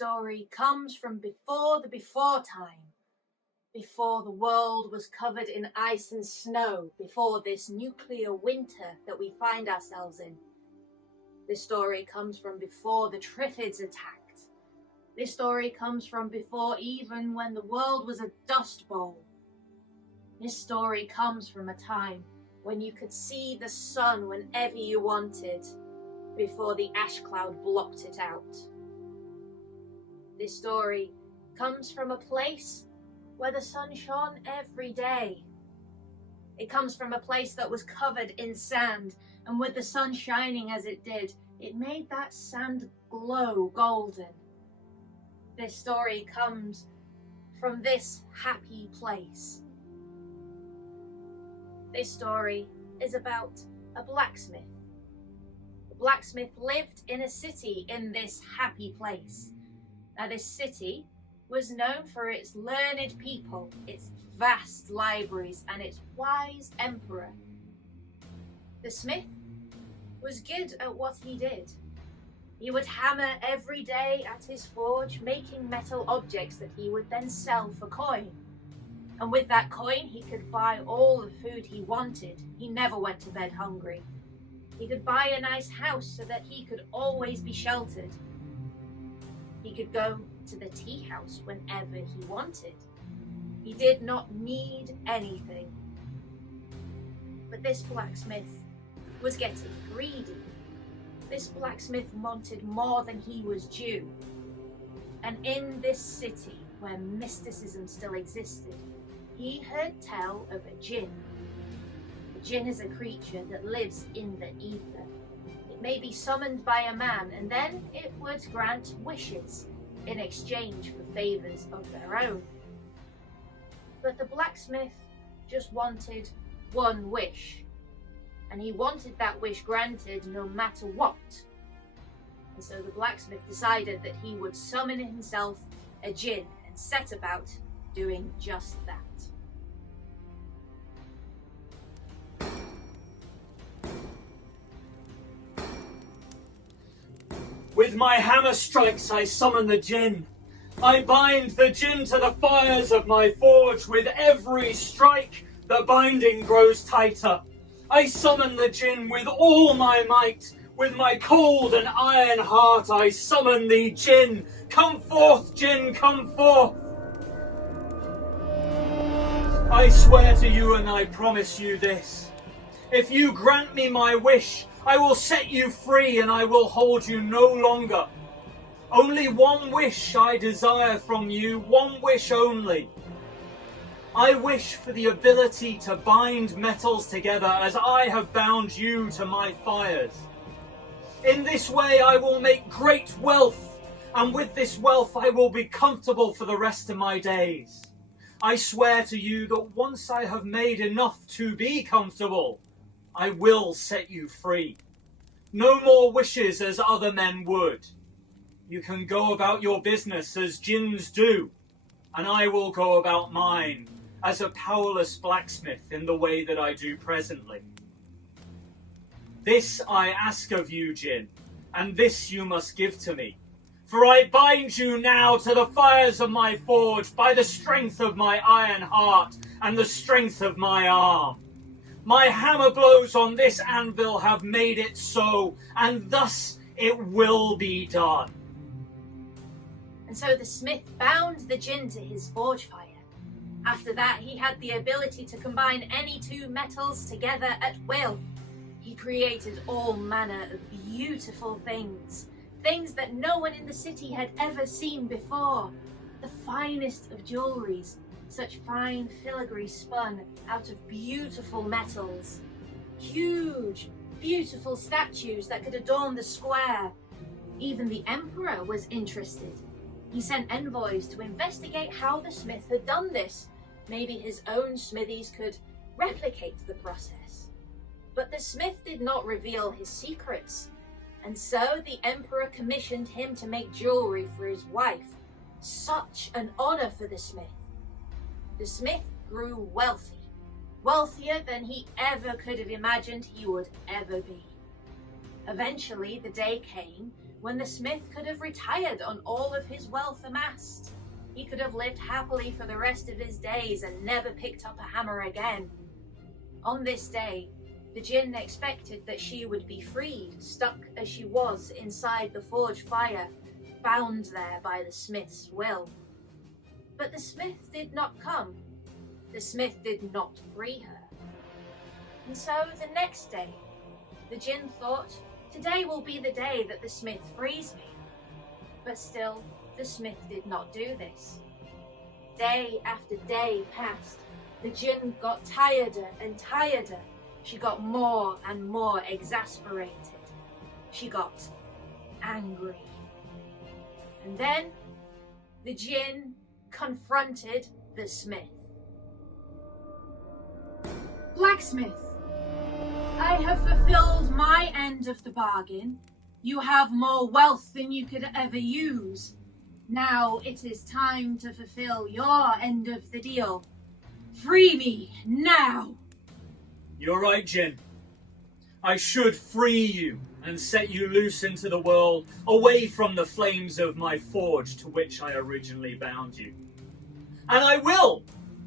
story comes from before the before time, before the world was covered in ice and snow, before this nuclear winter that we find ourselves in. This story comes from before the Triffids attacked. This story comes from before even when the world was a dust bowl. This story comes from a time when you could see the sun whenever you wanted, before the ash cloud blocked it out. This story comes from a place where the sun shone every day. It comes from a place that was covered in sand, and with the sun shining as it did, it made that sand glow golden. This story comes from this happy place. This story is about a blacksmith. The blacksmith lived in a city in this happy place. Now, this city was known for its learned people, its vast libraries, and its wise emperor. The smith was good at what he did. He would hammer every day at his forge, making metal objects that he would then sell for coin. And with that coin, he could buy all the food he wanted. He never went to bed hungry. He could buy a nice house so that he could always be sheltered. He could go to the tea house whenever he wanted. He did not need anything. But this blacksmith was getting greedy. This blacksmith wanted more than he was due. And in this city, where mysticism still existed, he heard tell of a djinn. A djinn is a creature that lives in the ether. It may be summoned by a man, and then it would grant wishes in exchange for favors of their own. But the blacksmith just wanted one wish, and he wanted that wish granted no matter what. And so the blacksmith decided that he would summon himself a djinn and set about doing just that. With my hammer strikes I summon the djinn. I bind the djinn to the fires of my forge. With every strike the binding grows tighter. I summon the djinn with all my might. With my cold and iron heart I summon thee, djinn. Come forth, djinn, come forth. I swear to you and I promise you this. If you grant me my wish, I will set you free and I will hold you no longer. Only one wish I desire from you, one wish only. I wish for the ability to bind metals together as I have bound you to my fires. In this way I will make great wealth, and with this wealth I will be comfortable for the rest of my days. I swear to you that once I have made enough to be comfortable, I will set you free. No more wishes as other men would. You can go about your business as djinns do, and I will go about mine as a powerless blacksmith in the way that I do presently. This I ask of you, djinn, and this you must give to me. For I bind you now to the fires of my forge by the strength of my iron heart and the strength of my arm. My hammer blows on this anvil have made it so, and thus it will be done. And so the smith bound the djinn to his forge fire. After that, he had the ability to combine any two metals together at will. He created all manner of beautiful things, things that no one in the city had ever seen before. The finest of jewelries, such fine filigree spun out of beautiful metals. Huge, beautiful statues that could adorn the square. Even the emperor was interested. He sent envoys to investigate how the smith had done this. Maybe his own smithies could replicate the process. But the smith did not reveal his secrets, and so the emperor commissioned him to make jewelry for his wife. Such an honor for the smith. The smith grew wealthy, wealthier than he ever could have imagined he would ever be. Eventually, the day came when the smith could have retired on all of his wealth amassed. He could have lived happily for the rest of his days and never picked up a hammer again. On this day, the Djinn expected that she would be freed, stuck as she was inside the forge fire, bound there by the smith's will. But the smith did not come. The smith did not free her. And so the next day, the Djinn thought, today will be the day that the smith frees me. But still, the smith did not do this. Day after day passed. The Djinn got tireder and tireder. She got more and more exasperated. She got angry. And then the Djinn confronted the smith. Blacksmith, I have fulfilled my end of the bargain. You have more wealth than you could ever use. Now it is time to fulfill your end of the deal. Free me now! You're right, Djinn. I should free you and set you loose into the world, away from the flames of my forge to which I originally bound you. And I will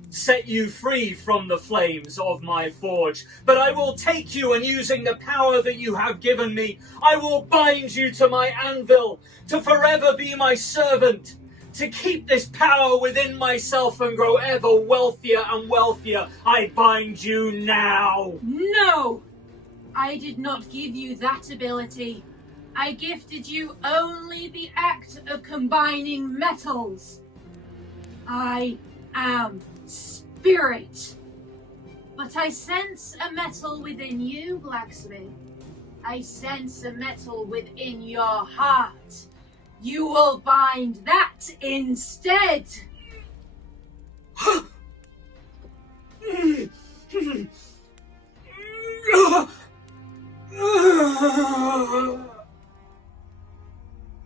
set you free from the flames of my forge, but I will take you, and using the power that you have given me, I will bind you to my anvil, to forever be my servant, to keep this power within myself and grow ever wealthier and wealthier. I bind you now. No! I did not give you that ability. I gifted you only the act of combining metals. I am spirit. But I sense a metal within you, blacksmith. I sense a metal within your heart. You will bind that instead.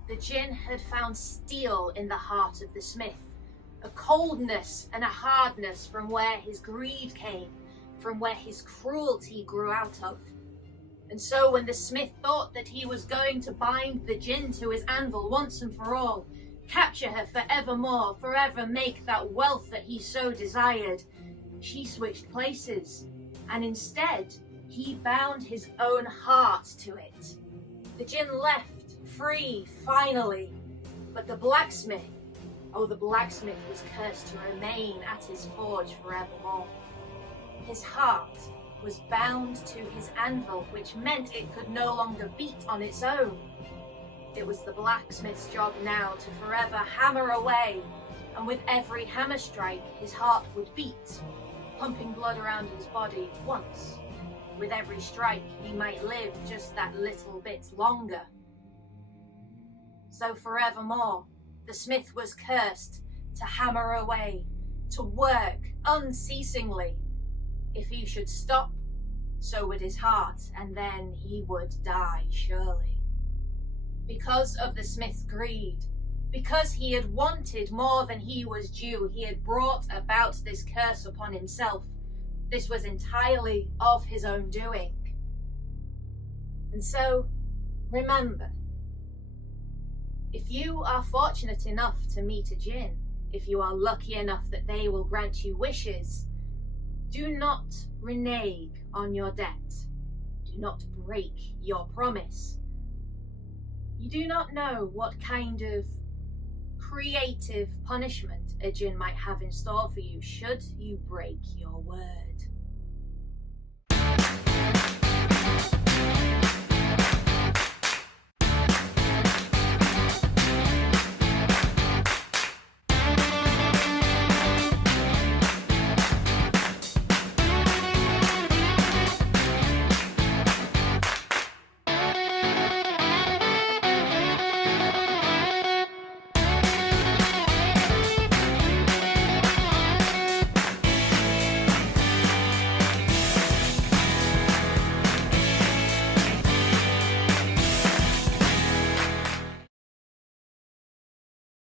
The Djinn had found steel in the heart of the smith, a coldness and a hardness from where his greed came, from where his cruelty grew out of. And so when the smith thought that he was going to bind the Djinn to his anvil once and for all, capture her forevermore, forever make that wealth that he so desired, she switched places, and instead he bound his own heart to it. The Djinn left, free, finally, but the blacksmith was cursed to remain at his forge forevermore. His heart was bound to his anvil, which meant it could no longer beat on its own. It was the blacksmith's job now to forever hammer away, and with every hammer strike his heart would beat, pumping blood around his body once. With every strike he might live just that little bit longer. So forevermore, the smith was cursed to hammer away, to work unceasingly. If he should stop, so would his heart, and then he would die surely. Because of the smith's greed, because he had wanted more than he was due, he had brought about this curse upon himself. This was entirely of his own doing. And so, remember, if you are fortunate enough to meet a Djinn, if you are lucky enough that they will grant you wishes, do not renege on your debt. Do not break your promise. You do not know what kind of creative punishment a Djinn might have in store for you should you break your word.